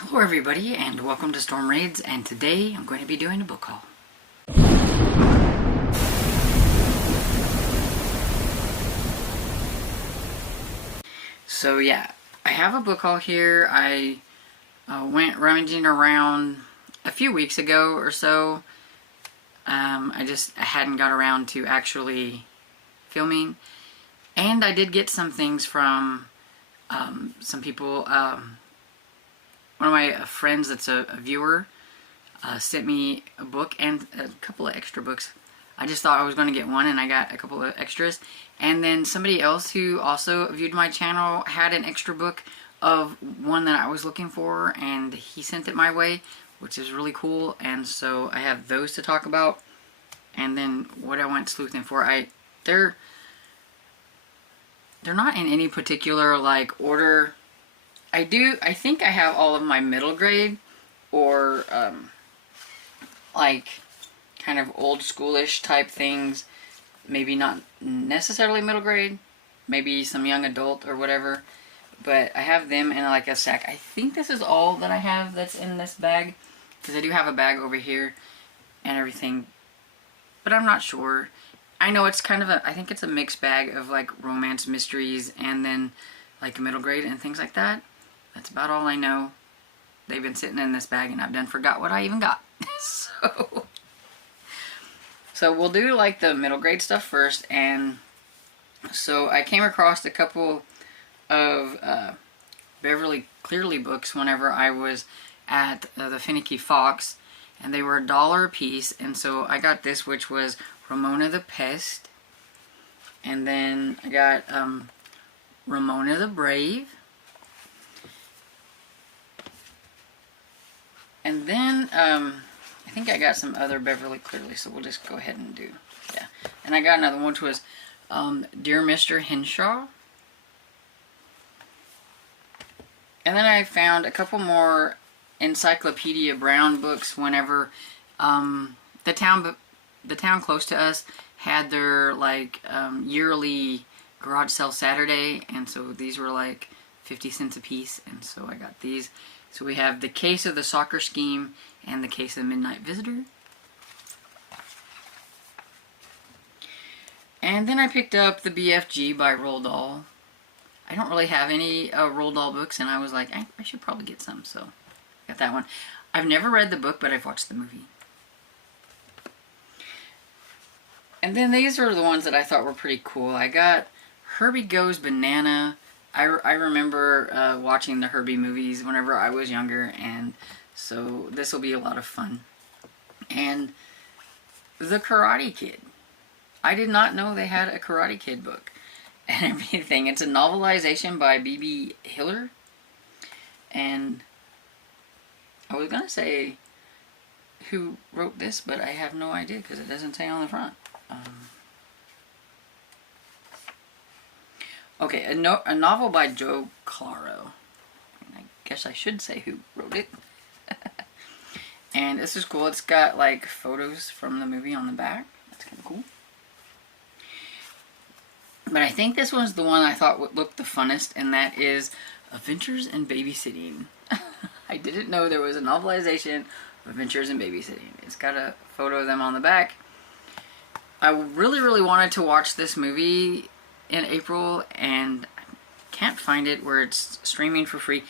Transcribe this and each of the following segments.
Hello everybody and welcome to Storm Raids, and today I'm going to be doing a book haul. So yeah, I have a book haul here. I went rummaging around a few weeks ago or so. I hadn't got around to actually filming, and I did get some things from some people. One of my friends that's a viewer sent me a book and a couple of extra books. I just thought I was going to get one, and I got a couple of extras. And then somebody else who also viewed my channel had an extra book of one that I was looking for, and he sent it my way, which is really cool. And so I have those to talk about. And then what I went sleuthing for, they're not in any particular like order. I think I have all of my middle grade or like kind of old schoolish type things. Maybe not necessarily middle grade, maybe some young adult or whatever. But I have them in like a sack. I think this is all that I have that's in this bag, because I do have a bag over here and everything, but I'm not sure. I know it's kind of I think it's a mixed bag of like romance, mysteries, and then like middle grade and things like that. That's about all I know. They've been sitting in this bag and I've done forgot what I even got. So we'll do like the middle grade stuff first. And so I came across a couple of Beverly Clearly books whenever I was at the Finicky Fox, and they were $1 a piece. And so I got this, which was Ramona the Pest, and then I got Ramona the Brave, and then I think I got some other Beverly Clearly, so we'll just go ahead and do, yeah. And I got another one, which was Dear Mr. Henshaw. And then I found a couple more Encyclopedia Brown books whenever the town close to us had their like yearly garage sale Saturday, and so these were like 50 cents a piece, and so I got these. So we have The Case of the Soccer Scheme and The Case of the Midnight Visitor. And then I picked up The BFG by Roald Dahl. I don't really have any Roald Dahl books, and I was like, I should probably get some, so I got that one. I've never read the book, but I've watched the movie. And then these are the ones that I thought were pretty cool. I got Herbie Goes Banana. I remember watching the Herbie movies whenever I was younger, and so this will be a lot of fun. And The Karate Kid. I did not know they had a Karate Kid book and everything. It's a novelization by B.B. Hiller. And I was going to say who wrote this, but I have no idea because it doesn't say on the front. Okay, a novel by Joe Claro. I guess I should say who wrote it. And this is cool. It's got like photos from the movie on the back. That's kind of cool. But I think this one's the one I thought would look the funnest, and that is Adventures in Babysitting. I didn't know there was a novelization of Adventures in Babysitting. It's got a photo of them on the back. I really, really wanted to watch this movie in April, and I can't find it where it's streaming for free.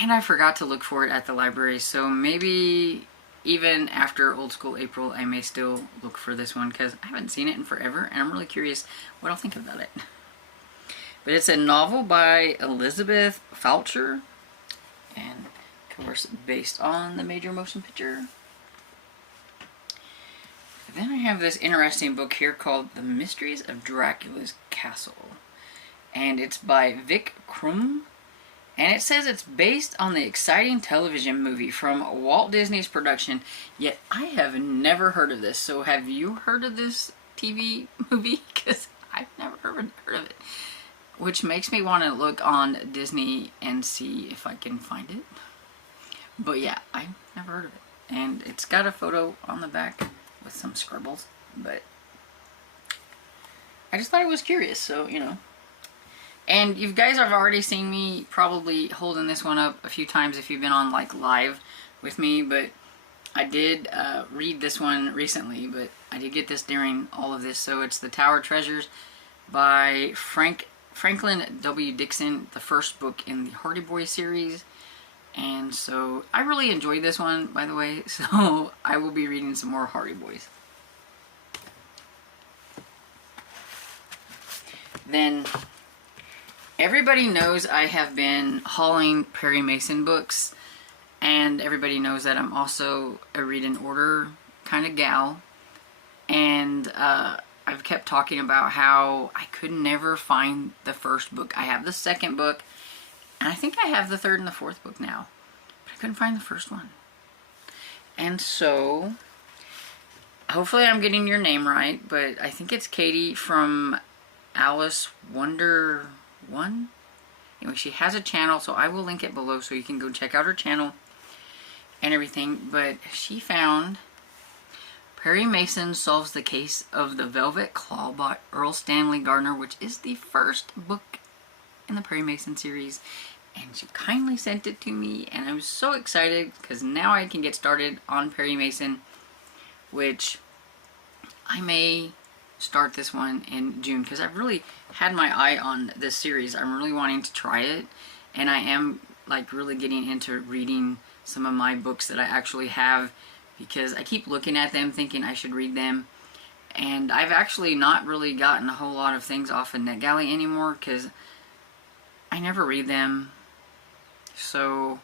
And I forgot to look for it at the library, so maybe even after Old School April, I may still look for this one, because I haven't seen it in forever, and I'm really curious what I'll think about it. But it's a novel by Elizabeth Foucher, and of course based on the major motion picture. Then I have this interesting book here called The Mysteries of Dracula's Castle, and it's by Vic Krum. And it says it's based on the exciting television movie from Walt Disney's production, yet I have never heard of this. So have you heard of this TV movie? Because I've never heard of it. Which makes me want to look on Disney and see if I can find it. But yeah, I've never heard of it. And it's got a photo on the back with some scribbles. But I just thought it was curious, so, you know. And you guys have already seen me probably holding this one up a few times if you've been on like live with me, but I did read this one recently, but I did get this during all of this. So it's The Tower Treasures by Franklin W. Dixon, the first book in the Hardy Boys series. And so I really enjoyed this one, by the way, so I will be reading some more Hardy Boys. Then everybody knows I have been hauling Perry Mason books, and everybody knows that I'm also a read in order kind of gal. And I've kept talking about how I could never find the first book. I have the second book, and I think I have the third and the fourth book now, but I couldn't find the first one. And so, hopefully I'm getting your name right, but I think it's Katie from Alice Wonder One. Anyway, she has a channel, so I will link it below so you can go check out her channel and everything. But she found Perry Mason Solves the Case of the Velvet Claw by Earl Stanley Gardner, which is the first book in the Perry Mason series. And she kindly sent it to me, and I was so excited because now I can get started on Perry Mason, which I may start this one in June because I've really had my eye on this series. I'm really wanting to try it, and I am like really getting into reading some of my books that I actually have, because I keep looking at them thinking I should read them, and I've actually not really gotten a whole lot of things off of NetGalley anymore because I never read them. So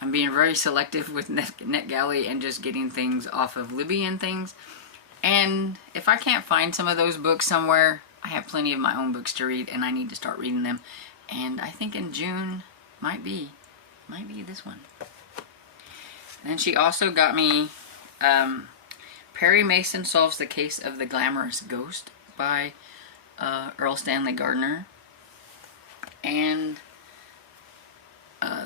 I'm being very selective with NetGalley and just getting things off of Libby and things. And if I can't find some of those books somewhere, I have plenty of my own books to read, and I need to start reading them. And I think in June might be this one. And then she also got me Perry Mason Solves the Case of the Glamorous Ghost by Earl Stanley Gardner. And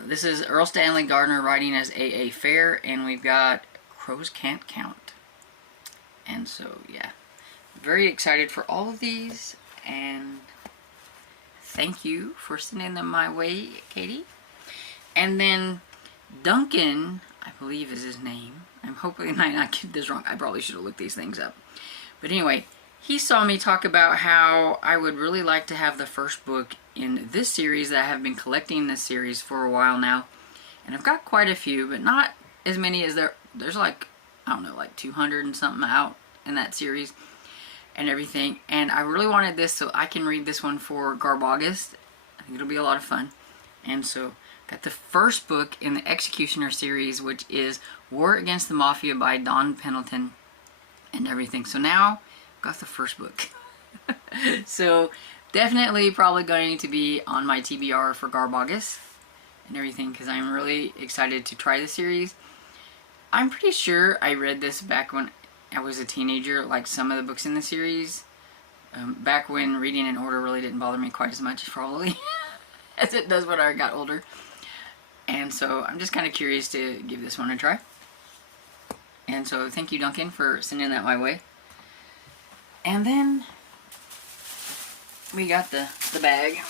this is Earl Stanley Gardner writing as A.A. Fair, and we've got Crows Can't Count. And so, yeah, very excited for all of these, and thank you for sending them my way, Katie. And then Duncan, I believe is his name. I'm hoping I might not get this wrong. I probably should have looked these things up. But anyway, he saw me talk about how I would really like to have the first book in this series that I have been collecting this series for a while now. And I've got quite a few, but not as many as there's like, I don't know, like 200 and something out in that series and everything. And I really wanted this so I can read this one for Garb August. I think it'll be a lot of fun. And so got the first book in the Executioner series, which is War Against the Mafia by Don Pendleton and everything. So now I've got the first book. So definitely probably going to be on my TBR for Garb August and everything, because I'm really excited to try the series. I'm pretty sure I read this back when I was a teenager, like some of the books in the series. Back when reading in order really didn't bother me quite as much, probably, as it does when I got older. And so I'm just kind of curious to give this one a try. And so thank you, Duncan, for sending that my way. And then we got the bag.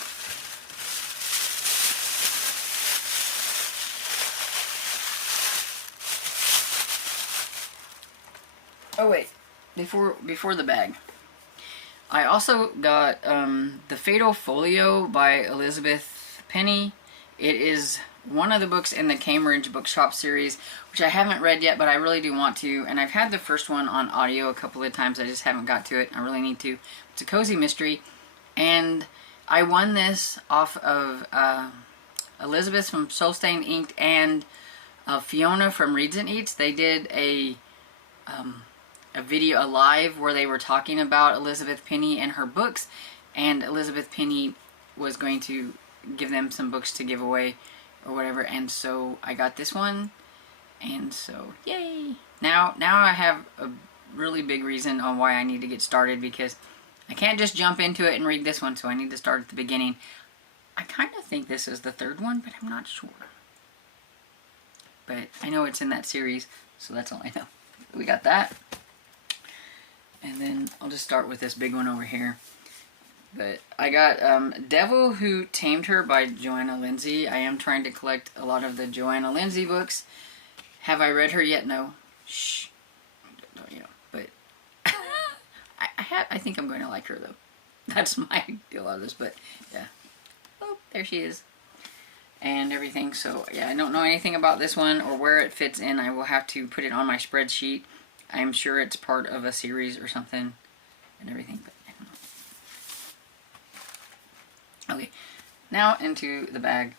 Oh wait, before the bag, I also got The Fatal Folio by Elizabeth Penny. It is one of the books in the Cambridge Bookshop series, which I haven't read yet, but I really do want to. And I've had the first one on audio a couple of times. I just haven't got to it. I really need to. It's a cozy mystery. And I won this off of Elizabeth from Soulstain Inked and Fiona from Reads and Eats. They did a video, a live, where they were talking about Elizabeth Penny and her books, and Elizabeth Penny was going to give them some books to give away or whatever, and so I got this one, and so yay! Now I have a really big reason on why I need to get started, because I can't just jump into it and read this one, so I need to start at the beginning. I kind of think this is the third one, but I'm not sure. But I know it's in that series, so that's all I know. We got that. And then I'll just start with this big one over here. But I got Devil Who Tamed Her by Joanna Lindsey. I am trying to collect a lot of the Joanna Lindsey books. Have I read her yet? No. Shh. You know, but I think I'm going to like her though. That's my deal on this, but yeah. Oh, there she is. And everything. So yeah, I don't know anything about this one or where it fits in. I will have to put it on my spreadsheet. I'm sure it's part of a series or something and everything, but I don't know. Okay, now into the bag.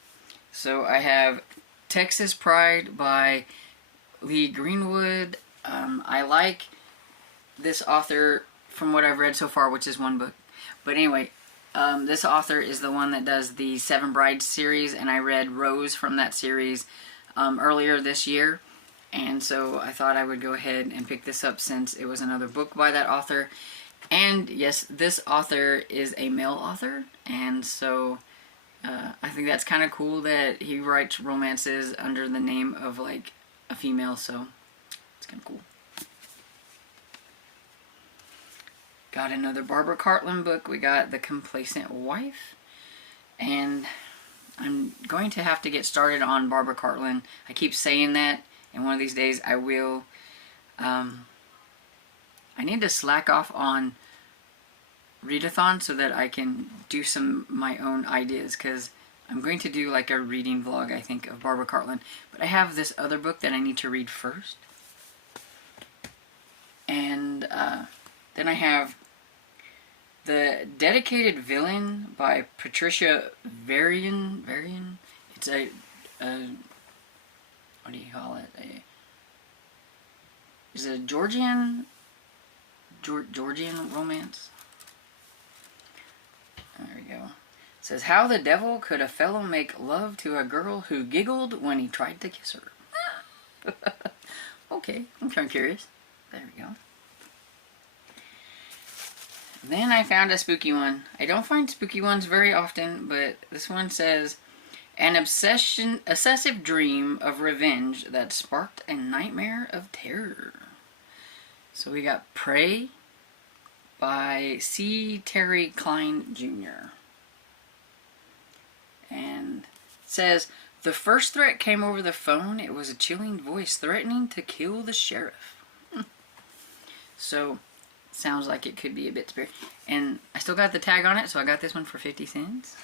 So I have Texas Pride by Lee Greenwood. I like this author from what I've read so far, which is one book. But anyway, this author is the one that does the Seven Brides series, and I read Rose from that series earlier this year. And so I thought I would go ahead and pick this up since it was another book by that author. And yes, this author is a male author, and so I think that's kind of cool that he writes romances under the name of like a female, so it's kind of cool. Got another Barbara Cartland book. We got The Complacent Wife, and I'm going to have to get started on Barbara Cartland. I keep saying that, and one of these days I will. I need to slack off on readathon so that I can do some my own ideas, because I'm going to do like a reading vlog, I think, of Barbara Cartland. But I have this other book that I need to read first. And then I have The Dedicated Villain by Patricia Varian. It's a what do you call it? Is it a Georgian romance? There we go. It says, how the devil could a fellow make love to a girl who giggled when he tried to kiss her? Okay, I'm kind of curious. There we go. Then I found a spooky one. I don't find spooky ones very often, but this one says, an obsessive dream of revenge that sparked a nightmare of terror. So we got Prey by C. Terry Klein Jr. And it says, the first threat came over the phone. It was a chilling voice threatening to kill the sheriff. So, sounds like it could be a bit scary. And I still got the tag on it, so I got this one for 50 cents.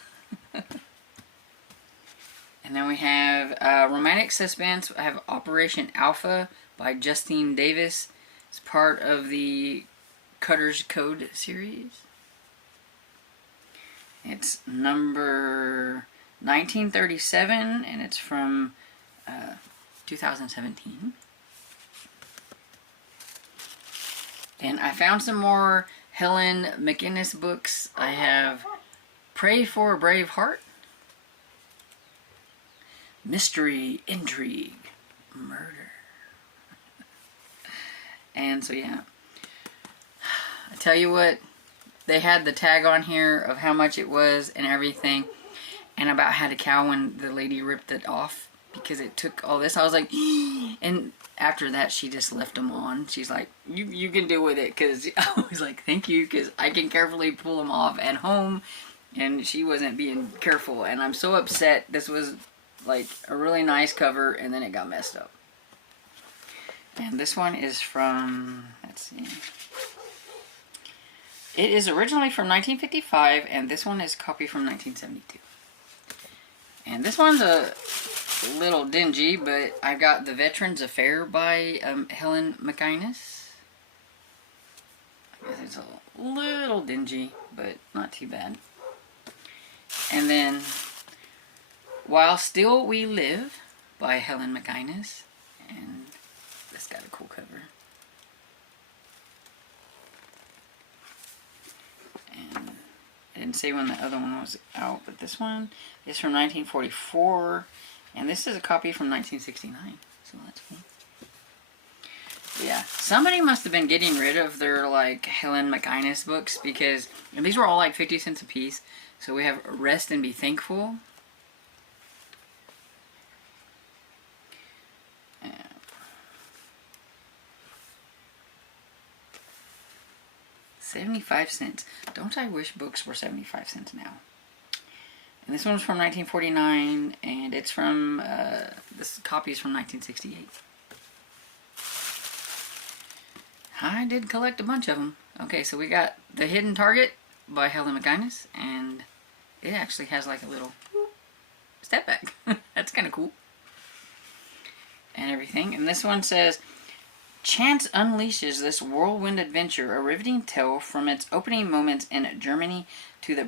And then we have Romantic Suspense. I have Operation Alpha by Justine Davis. It's part of the Cutter's Code series. It's number 1937, and it's from 2017. And I found some more Helen McInnes books. I have Pray for a Brave Heart, Mystery, Intrigue, Murder. And so yeah, I tell you what, they had the tag on here of how much it was and everything, and about had a cow when the lady ripped it off because it took all this. I was like, and after that she just left them on. She's like, you can deal with it, because I was like, thank you, because I can carefully pull them off at home, and she wasn't being careful, and I'm so upset. This was like a really nice cover, and then it got messed up. And this one is from, let's see, it is originally from 1955, and this one is a copy from 1972. And this one's a little dingy, but I got The Veteran's Affair by Helen McInnes. I guess it's a little dingy, but not too bad. And then While Still We Live by Helen McInnes. And this got a cool cover. And I didn't say when the other one was out, but this one is from 1944. And this is a copy from 1969. So that's cool. Yeah, somebody must have been getting rid of their like Helen McInnes books, because and these were all like 50 cents a piece. So we have Rest and Be Thankful. 75 cents. Don't I wish books were 75 cents now? And this one's from 1949, and it's from, this copy is from 1968. I did collect a bunch of them. Okay, so we got The Hidden Target by Helen McInnes, and it actually has like a little step back. That's kind of cool. And everything. And this one says, Chance unleashes this whirlwind adventure, a riveting tale from its opening moments in Germany to the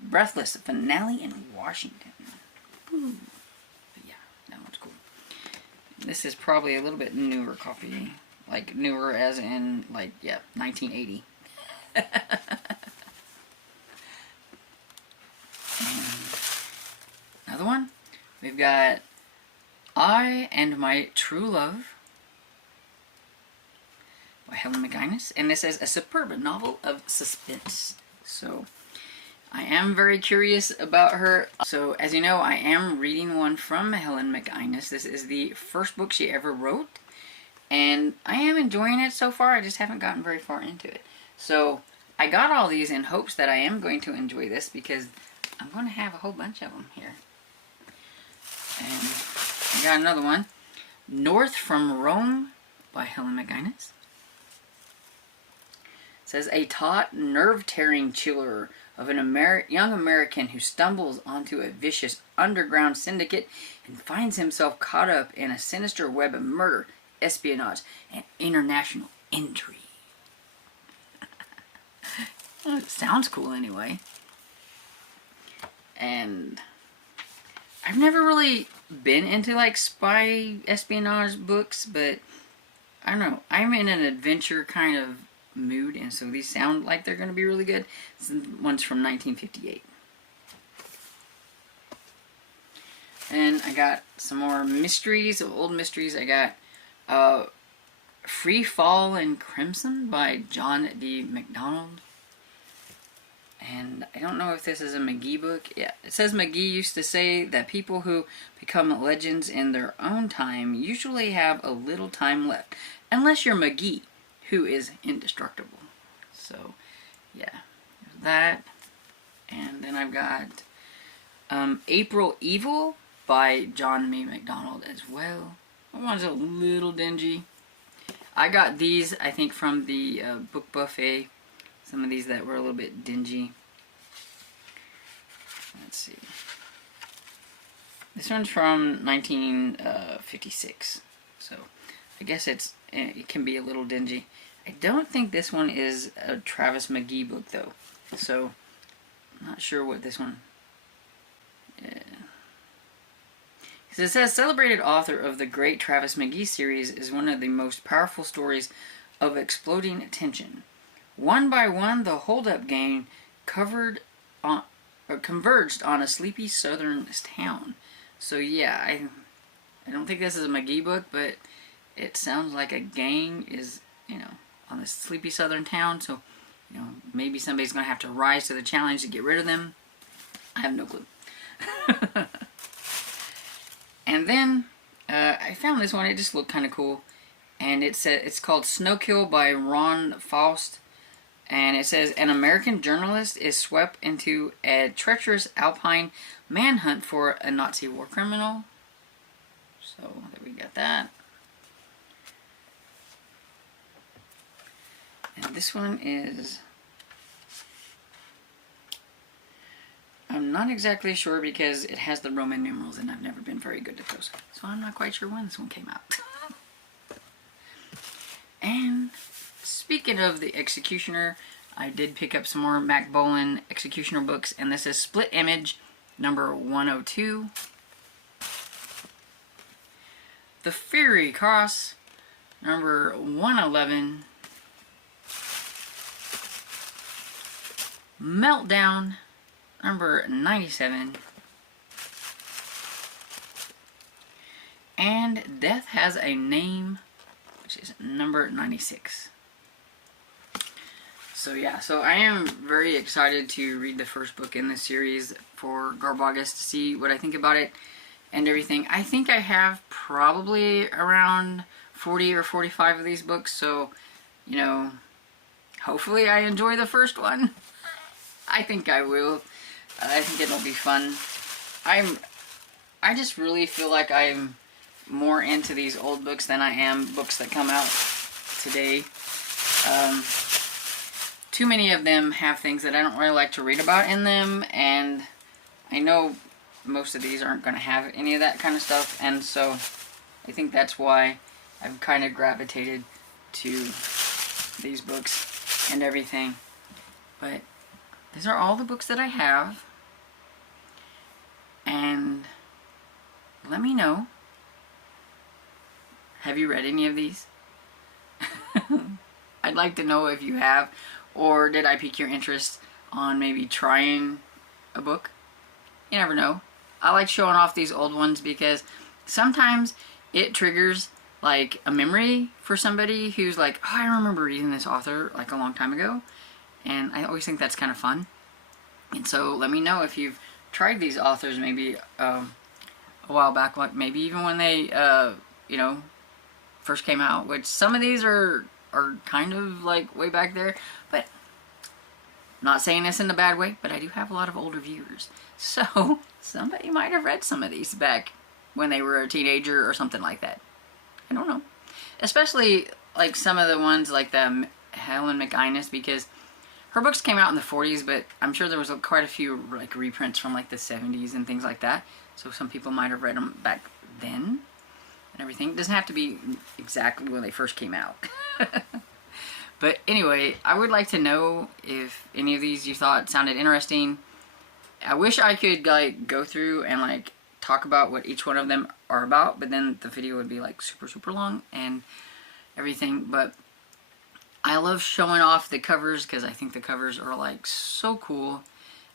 breathless finale in Washington. Ooh. But yeah, that one's cool. This is probably a little bit newer copy. Like, newer as in, like, yeah, 1980. Another one. We've got I and My True Love by Helen McInnes. And this is a superb novel of suspense. So, I am very curious about her. So, as you know, I am reading one from Helen McInnes. This is the first book she ever wrote. And I am enjoying it so far. I just haven't gotten very far into it. So, I got all these in hopes that I am going to enjoy this because I'm going to have a whole bunch of them here. And I got another one. North from Rome by Helen McInnes. It says, a taut, nerve-tearing chiller of an young American who stumbles onto a vicious underground syndicate and finds himself caught up in a sinister web of murder, espionage, and international intrigue. Well, it sounds cool anyway. And I've never really been into like spy espionage books, but I don't know. I'm in an adventure kind of mood, and so these sound like they're going to be really good. This one's from 1958. And I got some more mysteries, old mysteries. I got Free Fall in Crimson by John D. MacDonald. And I don't know if this is a McGee book. Yeah, it says McGee used to say that people who become legends in their own time usually have a little time left. Unless you're McGee, who is indestructible. So, yeah, there's that. And then I've got April Evil by John D. MacDonald as well. That one's a little dingy. I got these, I think, from the book buffet. Some of these that were a little bit dingy. Let's see. This one's from 1956. So, I guess it can be a little dingy. I don't think this one is a Travis McGee book, though. So, I'm not sure what this one... It says, celebrated author of the great Travis McGee series is one of the most powerful stories of exploding tension. One by one, the hold-up gang converged on a sleepy southern town. So yeah, I don't think this is a McGee book, but it sounds like a gang is, on a sleepy southern town. So, maybe somebody's going to have to rise to the challenge to get rid of them. I have no clue. And then I found this one. It just looked kind of cool, and it's called Snowkill by Ron Faust. And it says, an American journalist is swept into a treacherous alpine manhunt for a Nazi war criminal. So, there we got that. And this one is... I'm not exactly sure because it has the Roman numerals and I've never been very good at those. So I'm not quite sure when this one came out. And... speaking of the Executioner, I did pick up some more Mac Bolan Executioner books, and this is Split Image, number 102. The Fury Cross, number 111. Meltdown, number 97. And Death Has a Name, which is number 96. So yeah, so I am very excited to read the first book in this series for Garbagus to see what I think about it and everything. I think I have probably around 40 or 45 of these books, so, hopefully I enjoy the first one. I think I will. I think it'll be fun. I just really feel like I'm more into these old books than I am books that come out today. Too many of them have things that I don't really like to read about in them, and I know most of these aren't going to have any of that kind of stuff, and so I think that's why I've kind of gravitated to these books and everything. But these are all the books that I have, and let me know, have you read any of these? I'd like to know if you have, or did I pique your interest on maybe trying a book? You never know. I like showing off these old ones because sometimes it triggers like a memory for somebody who's like, oh, I remember reading this author like a long time ago, and I always think that's kind of fun. And so let me know if you've tried these authors maybe a while back, like maybe even when they you know, first came out, which some of these are kind of like way back there, but I'm not saying this in a bad way, but I do have a lot of older viewers, so somebody might have read some of these back when they were a teenager or something like that. I don't know. Especially like some of the ones like the Helen McInnes, because her books came out in the 40s, but I'm sure there was quite a few like reprints from like the 70s and things like that, so some people might have read them back then and everything. It doesn't have to be exactly when they first came out. But anyway, I would like to know if any of these you thought sounded interesting. I wish I could like go through and like talk about what each one of them are about, but then the video would be like super long and everything. But I love showing off the covers because I think the covers are like so cool.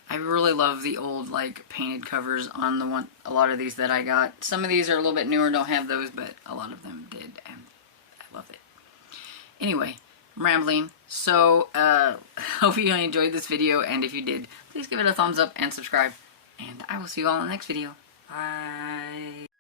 I really love the old like painted covers on a lot of these that I got. Some of these are a little bit newer, don't have those, but a lot of them did, and I love it. Anyway, I'm rambling, so hope you enjoyed this video, and if you did, please give it a thumbs up and subscribe, and I will see you all in the next video. Bye.